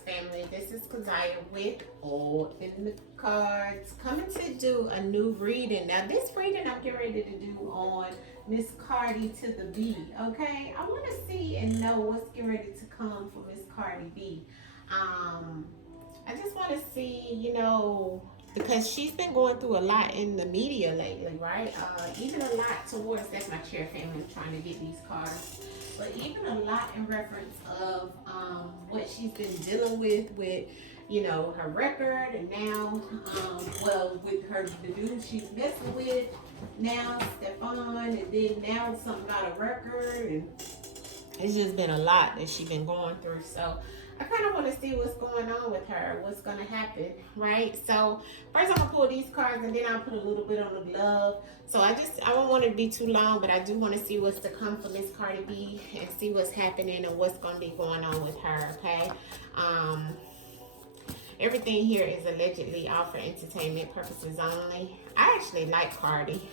family. This is Kazaya with AllnDaKards, coming to do a new reading. Now, this reading I'm getting ready to do on Miss Cardi to the B, okay? I want to see and know what's getting ready to come for Miss Cardi B. I just want to see, because she's been going through a lot in the media lately, right? Even a lot towards, that's my chair family, I'm trying to get these cards. But even a lot in reference of what she's been dealing with, her record, and now, with the dude she's messing with, now Stefan, and then now something about a record, and it's just been a lot that she's been going through. So I kind of want to see what's going on with her, what's going to happen, right? So first I'm going to pull these cards, and then I'll put a little bit on the glove. So I don't want it to be too long, but I do want to see what's to come for Miss Cardi B and see what's happening and what's going to be going on with her, okay? Everything here is allegedly all for entertainment purposes only. I actually like Cardi.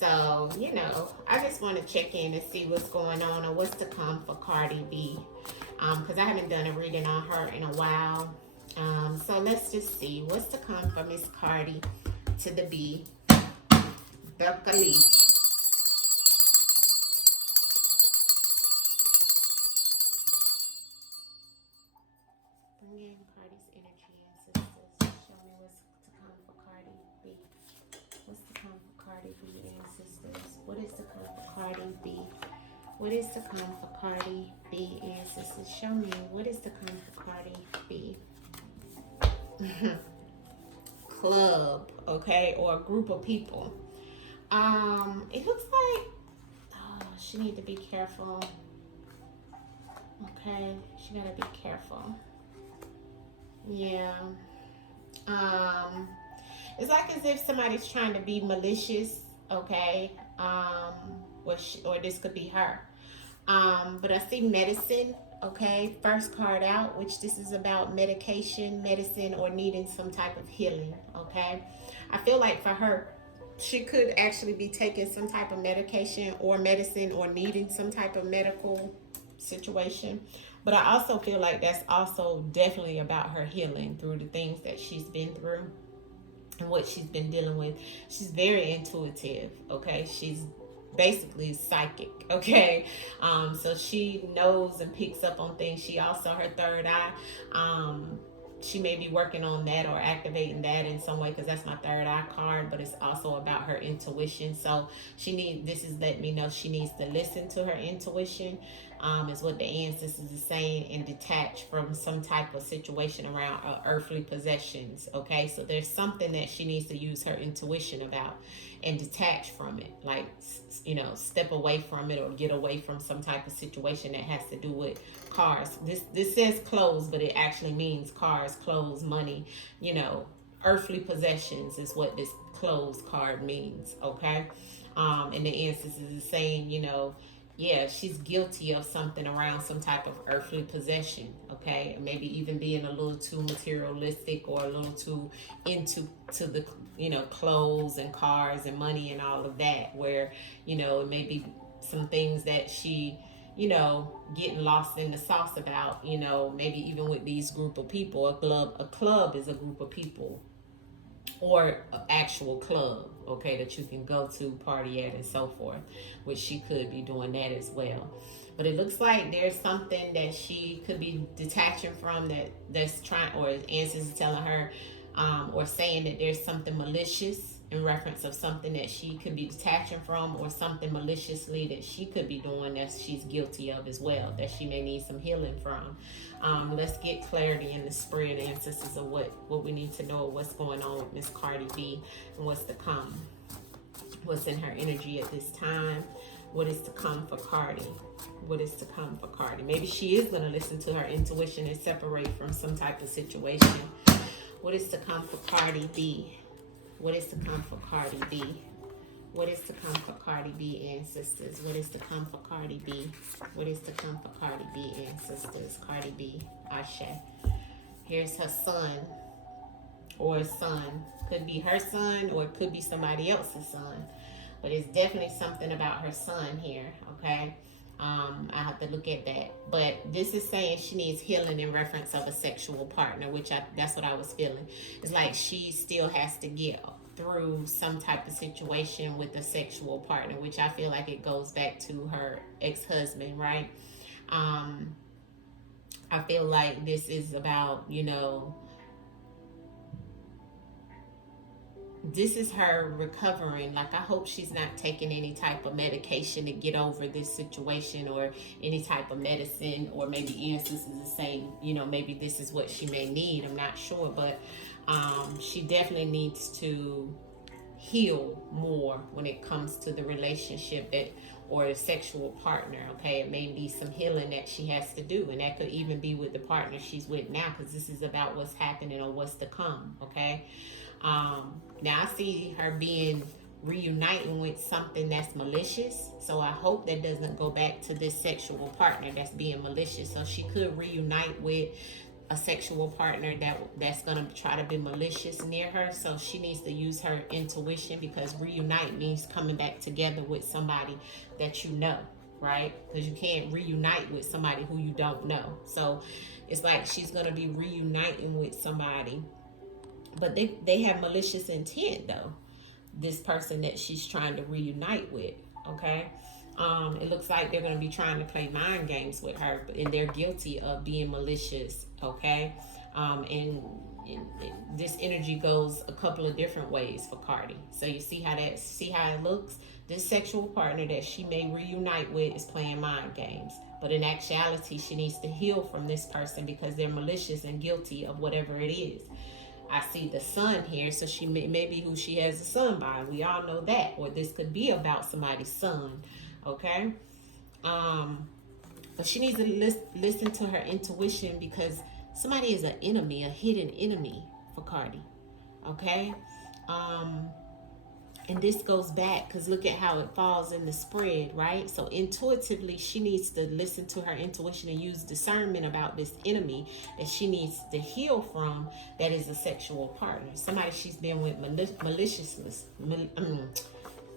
So, I just want to check in and see what's going on and what's to come for Cardi B. Because I haven't done a reading on her in a while. So let's just see what's to come for Miss Cardi to the B. Berkeley. Bring in Cardi's energy, ancestors. Show me what's to come for Cardi B. What's to come for Cardi B, ancestors? What is to come for Cardi B? What is to come for Cardi B, ancestors? Show me what is to come for Cardi B. Club, okay, or a group of people. It looks like she need to be careful. Okay, she gotta be careful. Yeah. It's like as if somebody's trying to be malicious, okay? Or this could be her. But I see medicine, okay? First card out, which this is about medication, medicine, or needing some type of healing, okay? I feel like for her, she could actually be taking some type of medication or medicine or needing some type of medical situation. But I also feel like that's also definitely about her healing through the things that she's been through and what she's been dealing with. She's very intuitive, okay? She's basically psychic, okay? So she knows and picks up on things. She also, her third eye, she may be working on that or activating that in some way, because that's my third eye card, but it's also about her intuition. So this is letting me know she needs to listen to her intuition, is what the ancestors is saying, and detach from some type of situation around earthly possessions, okay? So there's something that she needs to use her intuition about and detach from it, like, step away from it or get away from some type of situation that has to do with cars. This says clothes, but it actually means cars, clothes, money, earthly possessions is what this clothes card means, okay? And the ancestors is saying, yeah, she's guilty of something around some type of earthly possession, okay? Maybe even being a little too materialistic or a little too into the, clothes and cars and money and all of that, where, it may be some things that she, getting lost in the sauce about, maybe even with these group of people. A club is a group of people, or an actual club, okay, that you can go to, party at, and so forth, which she could be doing that as well. But it looks like there's something that she could be detaching from that's trying, or answers is telling her, or saying that there's something malicious in reference of something that she could be detaching from, or something maliciously that she could be doing that she's guilty of as well, that she may need some healing from. Let's get clarity in the spirit ancestors of what we need to know, what's going on with Miss Cardi B and what's to come. What's in her energy at this time? What is to come for Cardi? What is to come for Cardi? Maybe she is going to listen to her intuition and separate from some type of situation. What is to come for Cardi B? What is to come for Cardi B? What is to come for Cardi B, ancestors? What is to come for Cardi B? What is to come for Cardi B, ancestors? Cardi B, Ashe. Here's her son, or son. Could be her son, or it could be somebody else's son. But it's definitely something about her son here, okay? I have to look at that. But this is saying she needs healing in reference of a sexual partner, which that's what I was feeling. It's like she still has to get through some type of situation with a sexual partner, which I feel like it goes back to her ex-husband, right? I feel like this is about, this is her recovering. Like, I hope she's not taking any type of medication to get over this situation, or any type of medicine, or maybe Ancestors is saying, maybe this is what she may need. I'm not sure, but she definitely needs to heal more when it comes to the relationship or a sexual partner. Okay, it may be some healing that she has to do, and that could even be with the partner she's with now, because this is about what's happening or what's to come. Okay. Now I see her reuniting with something that's malicious, so I hope that doesn't go back to this sexual partner that's being malicious. So she could reunite with a sexual partner that's gonna try to be malicious near her. So she needs to use her intuition, because reunite means coming back together with somebody that you know, right? Because you can't reunite with somebody who you don't know. So it's like she's gonna be reuniting with somebody, but they have malicious intent though, this person that she's trying to reunite with. Okay. It looks like they're going to be trying to play mind games with her, and they're guilty of being malicious. Okay. And this energy goes a couple of different ways for Cardi. So you see how it looks. This sexual partner that she may reunite with is playing mind games, but in actuality she needs to heal from this person, because they're malicious and guilty of whatever it is. I see the sun here, so she may be who she has a son by. We all know that. Or this could be about somebody's son. Okay. But she needs to listen to her intuition, because somebody is an enemy, a hidden enemy for Cardi. Okay. And this goes back, because look at how it falls in the spread, right? So intuitively, she needs to listen to her intuition and use discernment about this enemy that she needs to heal from, that is a sexual partner. Somebody she's been with maliciousness.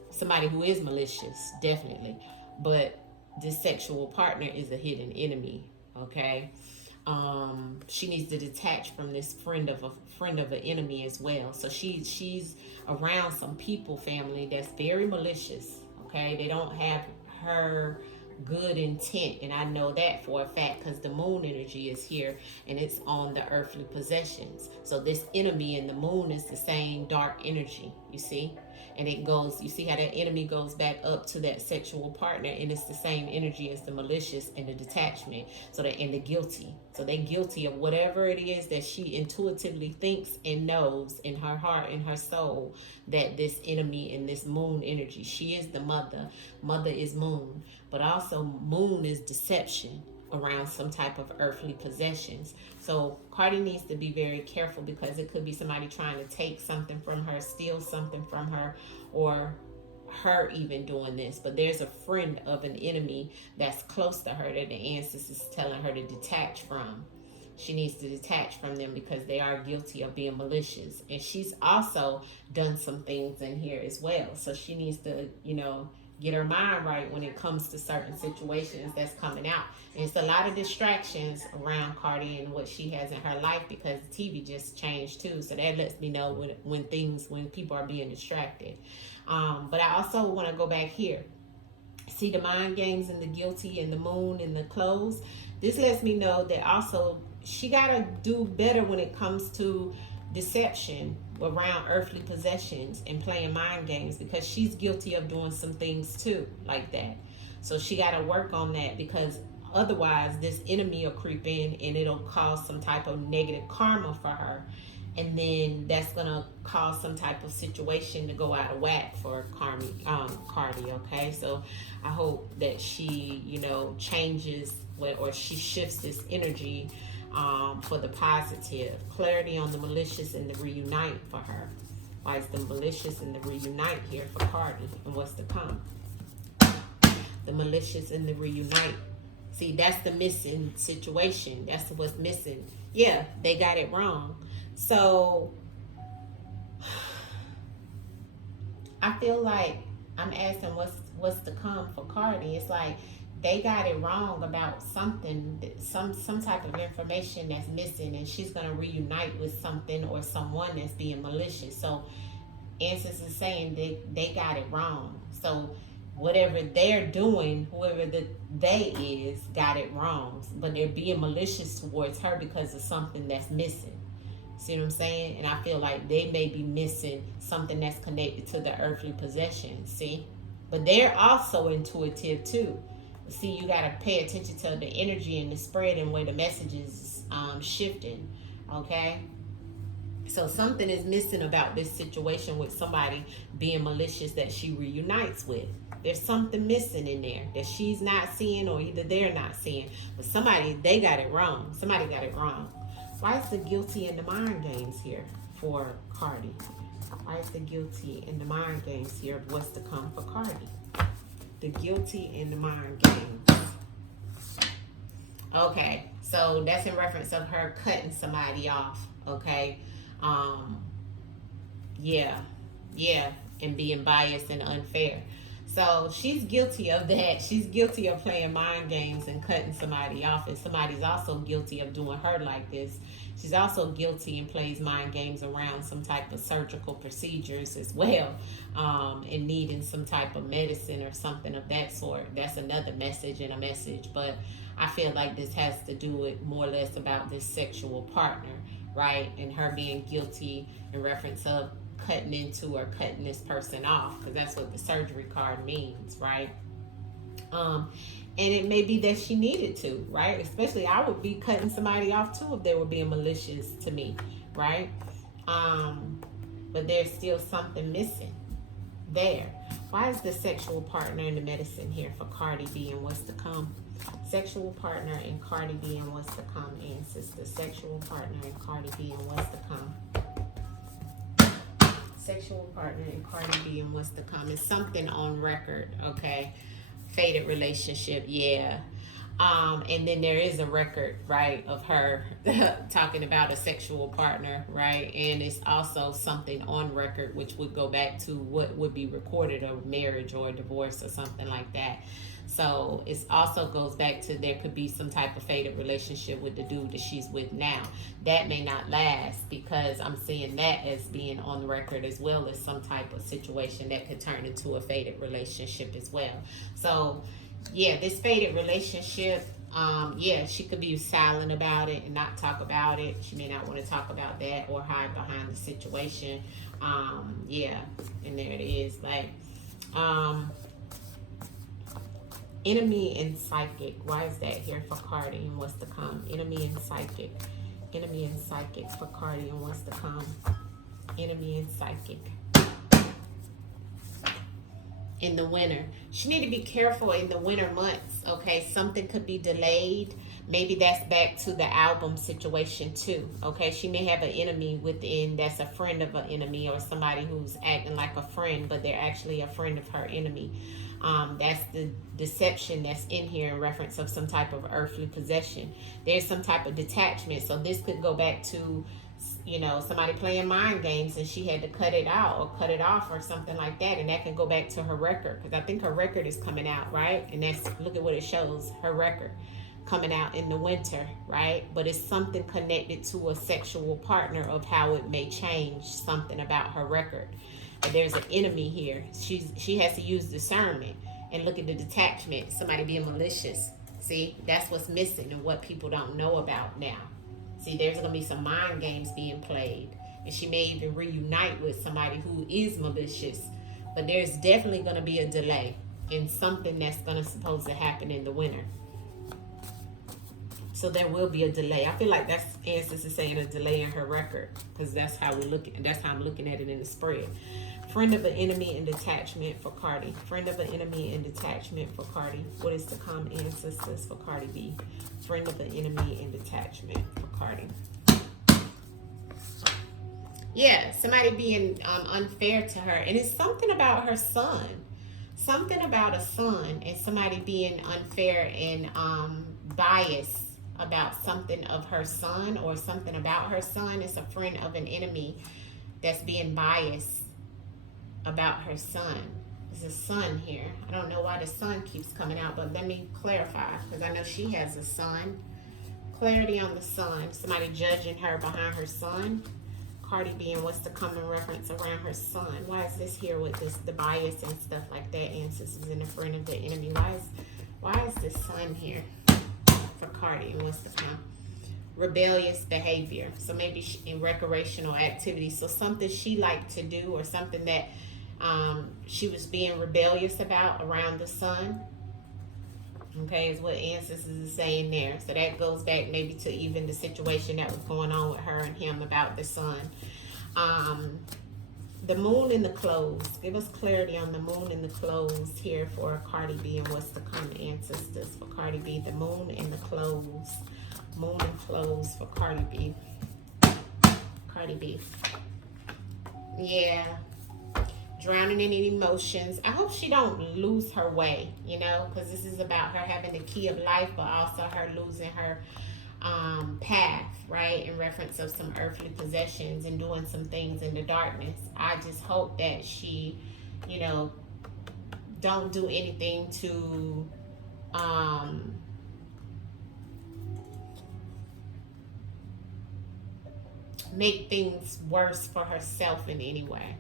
Somebody who is malicious, definitely. But this sexual partner is a hidden enemy, okay? She needs to detach from this friend of an enemy as well. So she's around some people, family, that's very malicious. Okay, they don't have her good intent, and I know that for a fact, because the moon energy is here and it's on the earthly possessions. So this enemy in the moon is the same dark energy, you see. And it goes, you see how that enemy goes back up to that sexual partner, and it's the same energy as the malicious and the detachment, and the guilty. So they're guilty of whatever it is that she intuitively thinks and knows in her heart, in her soul, that this enemy and this moon energy, she is the mother is moon, but also moon is deception around some type of earthly possessions. So Cardi needs to be very careful, because it could be somebody trying to take something from her, steal something from her, or her even doing this. But there's a friend of an enemy that's close to her that the ancestors is telling her to detach from. She needs to detach from them, because they are guilty of being malicious. And she's also done some things in here as well. So she needs to, get her mind right when it comes to certain situations that's coming out. And it's a lot of distractions around Cardi and what she has in her life, because TV just changed too. So that lets me know when people are being distracted. But I also want to go back here. See the mind games and the guilty and the moon and the clothes. This lets me know that also she got to do better when it comes to deception around earthly possessions and playing mind games, because she's guilty of doing some things too like that. So she got to work on that, because otherwise this enemy will creep in and it'll cause some type of negative karma for her, and then that's gonna cause some type of situation to go out of whack for Cardi. Okay, so I hope that she changes or she shifts this energy for the positive. Clarity on the malicious and the reunite for her. Why is the malicious and the reunite here for Cardi, and what's to come? The malicious and the reunite. See, that's the missing situation. That's what's missing. Yeah, they got it wrong. So I feel like I'm asking what's to come for Cardi. It's like they got it wrong about something, some type of information that's missing, and she's gonna reunite with something or someone that's being malicious. So Answers is saying they got it wrong. So whatever they're doing, whoever the they is, got it wrong. But they're being malicious towards her because of something that's missing. See what I'm saying? And I feel like they may be missing something that's connected to the earthly possession. See? But they're also intuitive too. See, you got to pay attention to the energy and the spread and where the message is shifting. Okay? So something is missing about this situation with somebody being malicious that she reunites with. There's something missing in there that she's not seeing, or either they're not seeing. But somebody, they got it wrong. Somebody got it wrong. Why is the guilty in the mind games here for Cardi? Why is the guilty in the mind games here of what's to come for Cardi? The guilty in the mind games. Okay, so that's in reference of her cutting somebody off. Okay. Yeah, and being biased and unfair. So she's guilty of that. She's guilty of playing mind games and cutting somebody off, and somebody's also guilty of doing her like this. She's also guilty and plays mind games around some type of surgical procedures as well, and needing some type of medicine or something of that sort. That's another message and a message, but I feel like this has to do with more or less about this sexual partner, right? And her being guilty in reference of cutting into or cutting this person off, because that's what the surgery card means, right? And it may be that she needed to, right? Especially I would be cutting somebody off too if they were being malicious to me, right? But there's still something missing there. Why is the sexual partner in the medicine here for Cardi B and what's to come? Sexual partner and Cardi B and what's to come, ancestor. Sexual partner and Cardi B and what's to come. Sexual partner and Cardi B and what's to come. It's something on record, okay? Fated relationship, yeah. And then there is a record, right, of her talking about a sexual partner, right? And it's also something on record, which would go back to what would be recorded of marriage or divorce or something like that. So it also goes back to there could be some type of fated relationship with the dude that she's with now. That may not last, because I'm seeing that as being on the record, as well as some type of situation that could turn into a fated relationship as well. So yeah, this fated relationship, yeah, she could be silent about it and not talk about it. She may not want to talk about that or hide behind the situation. Yeah, and there it is. Like, enemy and psychic. Why is that here for Cardi and what's to come? Enemy and psychic. Enemy and psychic for Cardi and what's to come. Enemy and psychic. In the winter. She need to be careful in the winter months, okay? Something could be delayed. Maybe that's back to the album situation too, okay? She may have an enemy within that's a friend of an enemy, or somebody who's acting like a friend, but they're actually a friend of her enemy. That's the deception that's in here in reference of some type of earthly possession. There's some type of detachment. So this could go back to, you know, somebody playing mind games and she had to cut it out or cut it off or something like that. And that can go back to her record, because I think her record is coming out, right? And that's, look at what it shows, her record coming out in the winter, right? But it's something connected to a sexual partner of how it may change something about her record. But there's an enemy here. She has to use discernment and look at the detachment. Somebody being malicious. See, that's what's missing and what people don't know about now. See, there's going to be some mind games being played. And she may even reunite with somebody who is malicious. But there's definitely going to be a delay in something that's going to supposed to happen in the winter. So there will be a delay. I feel like that's ancestors saying a delay in her record, because that's how we look at, that's how I'm looking at it in the spread. Friend of an enemy and detachment for Cardi. Friend of an enemy and detachment for Cardi. What is to come, ancestors, for Cardi B? Friend of an enemy and detachment for Cardi. Yeah, somebody being unfair to her. And it's something about her son. Something about a son and somebody being unfair and biased about something of her son or something about her son. It's a friend of an enemy that's being biased about her son. There's a sun here. I don't know why the sun keeps coming out, but let me clarify, because I know she has a son. Clarity on the sun. Somebody judging her behind her son. Cardi B and what's to come in reference around her son. Why is this here with this, the bias and stuff like that? Ancestors in the friend of the enemy. Why is this sun here for Cardi and what's to come? Rebellious behavior. So maybe in recreational activities. So something she liked to do, or something that she was being rebellious about around the sun. Okay, is what ancestors is saying there. So that goes back maybe to even the situation that was going on with her and him about the sun. The moon and the clothes. Give us clarity on the moon and the clothes here for Cardi B and what's to come, ancestors, for Cardi B. The moon and the clothes. Moon and clothes for Cardi B. Cardi B. Yeah. Drowning in emotions. I hope she don't lose her way, you know, because this is about her having the key of life, but also her losing her path, right, in reference of some earthly possessions and doing some things in the darkness. I just hope that she, you know, don't do anything to make things worse for herself in any way.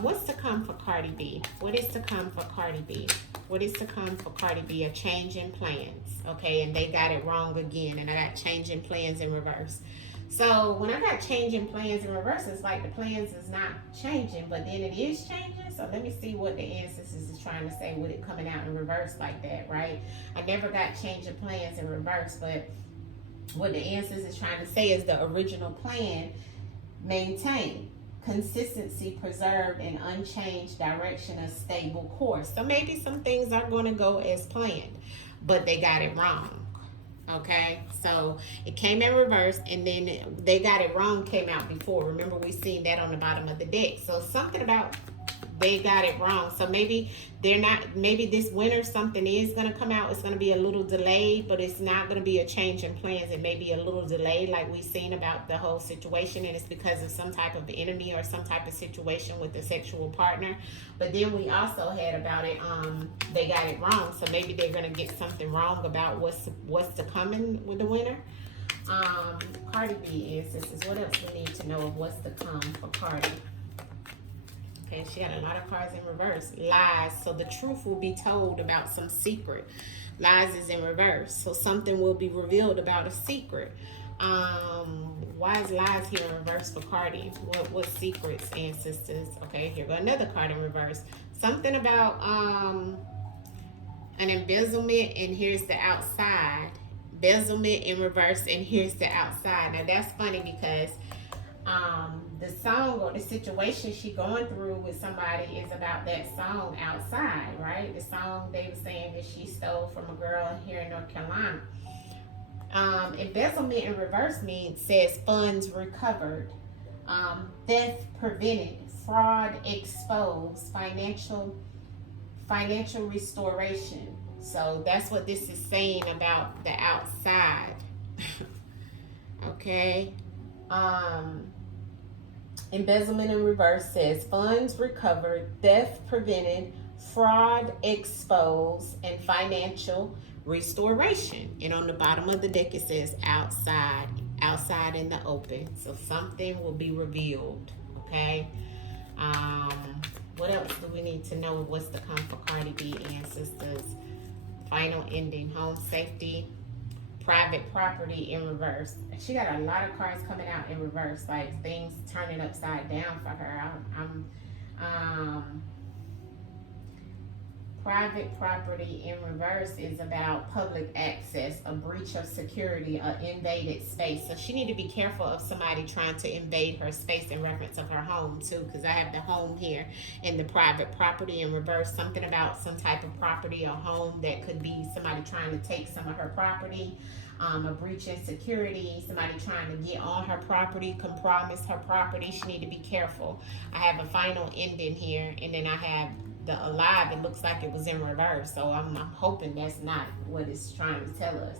What's to come for Cardi B? What is to come for Cardi B? What is to come for Cardi B? A change in plans. Okay, and they got it wrong again. And I got change in plans in reverse. So when I got change in plans in reverse, it's like the plans is not changing, but then it is changing. So let me see what the ancestors is trying to say with it coming out in reverse like that, right? I never got change in plans in reverse, but what the ancestors is trying to say is the original plan maintained. Consistency preserved and unchanged direction, a stable course. So maybe some things are going to go as planned, but they got it wrong. Okay, so it came in reverse, and then they got it wrong came out before. Remember, we seen that on the bottom of the deck. So something about they got it wrong. So maybe they're not, maybe this winter something is going to come out. It's going to be a little delayed, but it's not going to be a change in plans. It may be a little delayed, like we've seen about the whole situation, and it's because of some type of enemy or some type of situation with the sexual partner. But then we also had about it, they got it wrong. So maybe they're going to get something wrong about what's to come in with the winter. Cardi B ancestors, what else we need to know of what's to come for Cardi? Okay, she had a lot of cards in reverse. Lies. So the truth will be told about some secret. Lies is in reverse. So something will be revealed about a secret. Why is lies here in reverse for Cardi? What secrets, ancestors? Okay, here go another card in reverse. Something about an embezzlement, and here's the outside. Embezzlement in reverse, and here's the outside. Now that's funny because the song or the situation she going through with somebody is about that song outside, right? The song they were saying that she stole from a girl here in North Carolina. Embezzlement in reverse says funds recovered, theft prevented, fraud exposed, financial restoration. So that's what this is saying about the outside. Okay. Embezzlement in reverse says funds recovered, theft prevented, fraud exposed, and financial restoration. And on the bottom of the deck it says outside in the open. So something will be revealed. Okay. What else do we need to know? What's to come for Cardi B ancestors? Final ending, home safety, private property in reverse. She got a lot of cards coming out in reverse, like things turning upside down for her. Private property in reverse is about public access, a breach of security, an invaded space. So she need to be careful of somebody trying to invade her space in reference of her home too, because I have the home here and the private property in reverse. Something about some type of property or home that could be somebody trying to take some of her property, a breach in security, somebody trying to get on her property, compromise her property. She need to be careful. I have a final ending here, and then I have the alive. It looks like it was in reverse, so I'm hoping that's not what it's trying to tell us.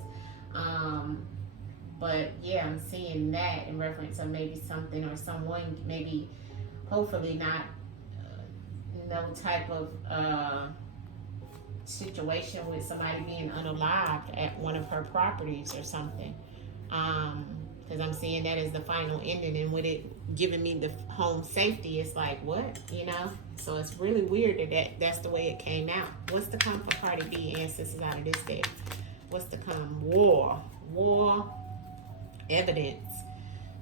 But yeah, I'm seeing that in reference to maybe something or someone, maybe hopefully not no type of situation with somebody being unalived at one of her properties or something. Because I'm seeing that as the final ending, and with it giving me the home safety, it's like, what, you know? So it's really weird that's the way it came out. What's to come for Cardi B, ancestors, out of this deck? What's to come? War, evidence.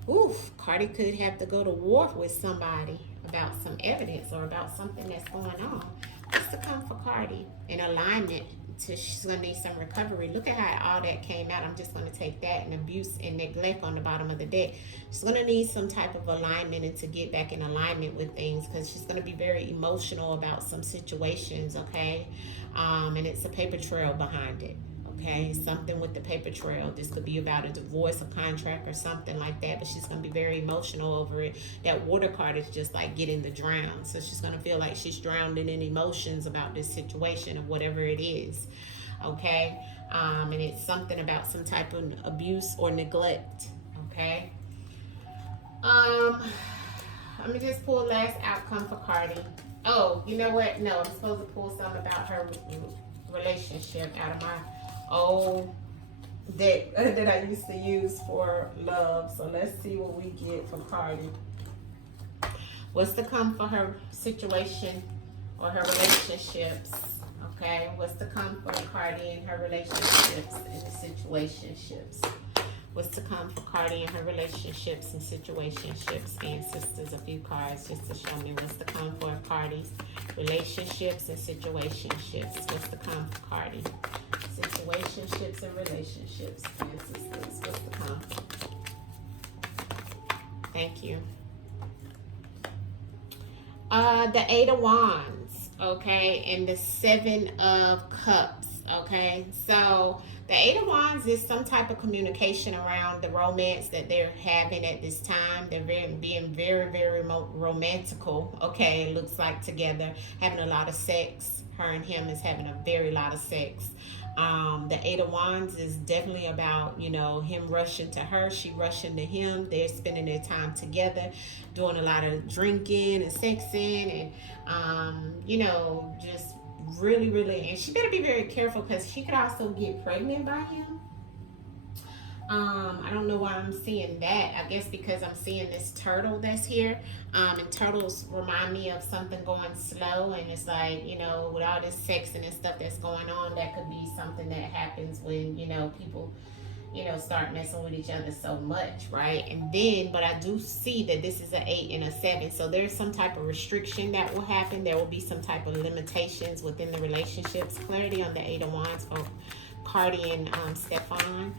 Oof, Cardi could have to go to war with somebody about some evidence or about something that's going on. What's to come for Cardi? In alignment. She's going to need some recovery. Look at how all that came out. I'm just going to take that and abuse and neglect on the bottom of the deck. She's going to need some type of alignment and to get back in alignment with things, because she's going to be very emotional about some situations, okay? And it's a paper trail behind it. Okay, something with the paper trail. This could be about a divorce, a contract, or something like that, but she's going to be very emotional over it. That water card is just like getting the drown. So she's going to feel like she's drowning in emotions about this situation of whatever it is. Okay, and it's something about some type of abuse or neglect. Okay. Let me just pull last outcome for Cardi. Oh, you know what? No, I'm supposed to pull something about her relationship out of my old deck that I used to use for love. So let's see what we get for Cardi. What's to come for her situation or her relationships? Okay, what's to come for Cardi and her relationships and the situationships? What's to come for Cardi and her relationships and situationships? Ancestors, a few cards just to show me what's to come for Cardi's relationships and situationships. What's to come for Cardi? Situationships and relationships. Ancestors, what's to come? Thank you. The Eight of Wands, okay, and the Seven of Cups, okay. So the Eight of Wands is some type of communication around the romance that they're having at this time. They're being very, very romantical, okay, it looks like, together, having a lot of sex. Her and him is having a very lot of sex. The Eight of Wands is definitely about, you know, him rushing to her, she rushing to him. They're spending their time together, doing a lot of drinking and sexing and, you know, just really, really, and she better be very careful because she could also get pregnant by him. I don't know why I'm seeing that. I guess because I'm seeing this turtle that's here. And turtles remind me of something going slow. And it's like, you know, with all this sexing and stuff that's going on, that could be something that happens when, you know, people, you know, start messing with each other so much, right? And then, but I do see that this is an 8 and a 7. So there's some type of restriction that will happen. There will be some type of limitations within the relationships. Clarity on the 8 of Wands for Cardi and Stefan.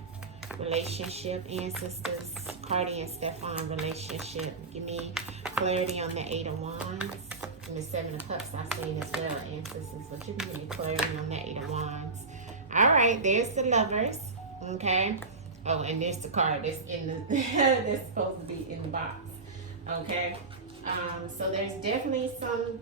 Relationship, ancestors, Cardi and Stefan relationship. Give me clarity on the 8 of Wands and the 7 of Cups I've seen as well, ancestors. But you can give me clarity on the 8 of Wands. All right, there's the Lovers. Okay. Oh, and there's the card that's in the that's supposed to be in the box. Okay. So there's definitely some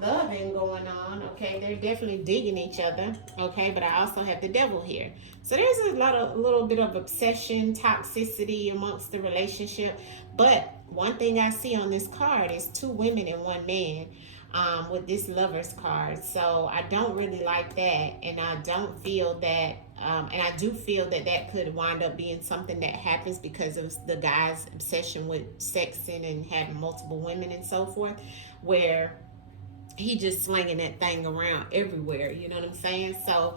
loving going on. Okay, they're definitely digging each other. Okay, but I also have the Devil here. So there's a little bit of obsession, toxicity amongst the relationship. But one thing I see on this card is 2 women and 1 man. With this Lovers card. So I don't really like that, and I don't feel that, and I do feel that that could wind up being something that happens because of the guy's obsession with sexing and having multiple women and so forth, where he just slinging that thing around everywhere, you know what I'm saying? So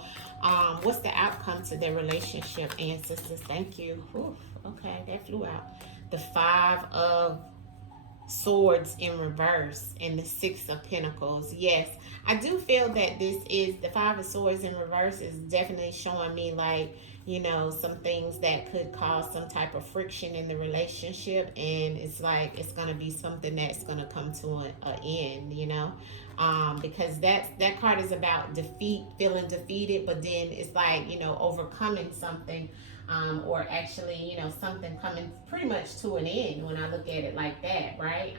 what's the outcome to their relationship, ancestors? Thank you. Whew, okay, that flew out. The 5 of Swords in reverse and the 6 of Pentacles. Yes, I do feel that this is the 5 of Swords in reverse is definitely showing me, like, you know, some things that could cause some type of friction in the relationship, and it's like it's gonna be something that's gonna come to an end, you know, because that card is about defeat, feeling defeated, but then it's like, you know, overcoming something. Or actually, you know, something coming pretty much to an end when I look at it like that, right?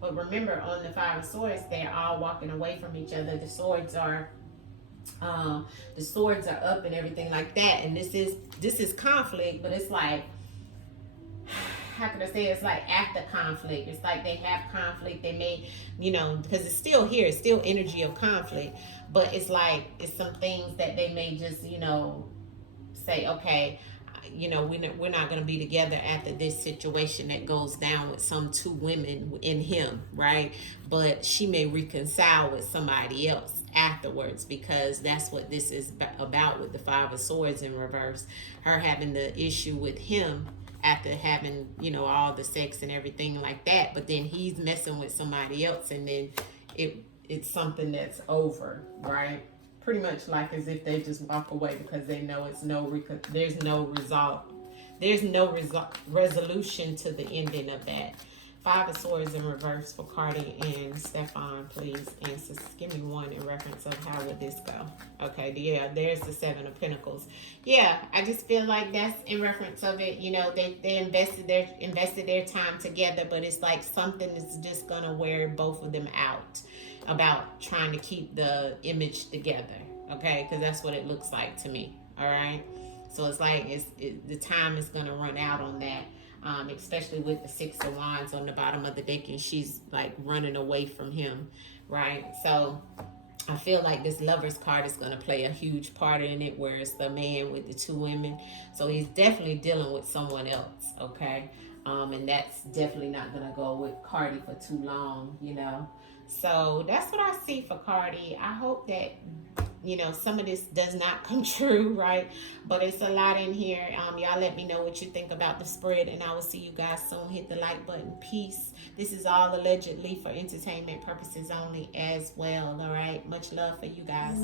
But remember, on the 5 of Swords, they're all walking away from each other. The swords are up and everything like that. And this is conflict, but it's like how can I say, it's like after conflict. It's like they have conflict. They may, because it's still here. It's still energy of conflict. But it's like, it's some things that they may just, say, okay, we're not going to be together after this situation that goes down with some two women in him, right? But she may reconcile with somebody else afterwards, because that's what this is about with the Five of Swords in reverse. Her having the issue with him after having, all the sex and everything like that, but then he's messing with somebody else, and then it's something that's over, right? Pretty much like as if they just walk away because they know there's no resolution to the ending of that. Five of Swords in reverse for Cardi and Stefan, please. And give me one in reference of how would this go. Okay, yeah, there's the Seven of Pentacles. Yeah, I just feel like that's in reference of it. They invested their time together, but it's like something is just gonna wear both of them out about trying to keep the image together. Okay, because that's what it looks like to me. All right, so it's like the time is gonna run out on that. Especially with the Six of Wands on the bottom of the deck, and she's like running away from him, right? So I feel like this Lover's card is going to play a huge part in it, where it's the man with the two women. So he's definitely dealing with someone else, okay? And that's definitely not going to go with Cardi for too long, So that's what I see for Cardi. I hope that some of this does not come true, right? But it's a lot in here. Y'all let me know what you think about the spread, and I will see you guys soon. Hit the like button. Peace. This is all allegedly for entertainment purposes only as well, all right? Much love for you guys.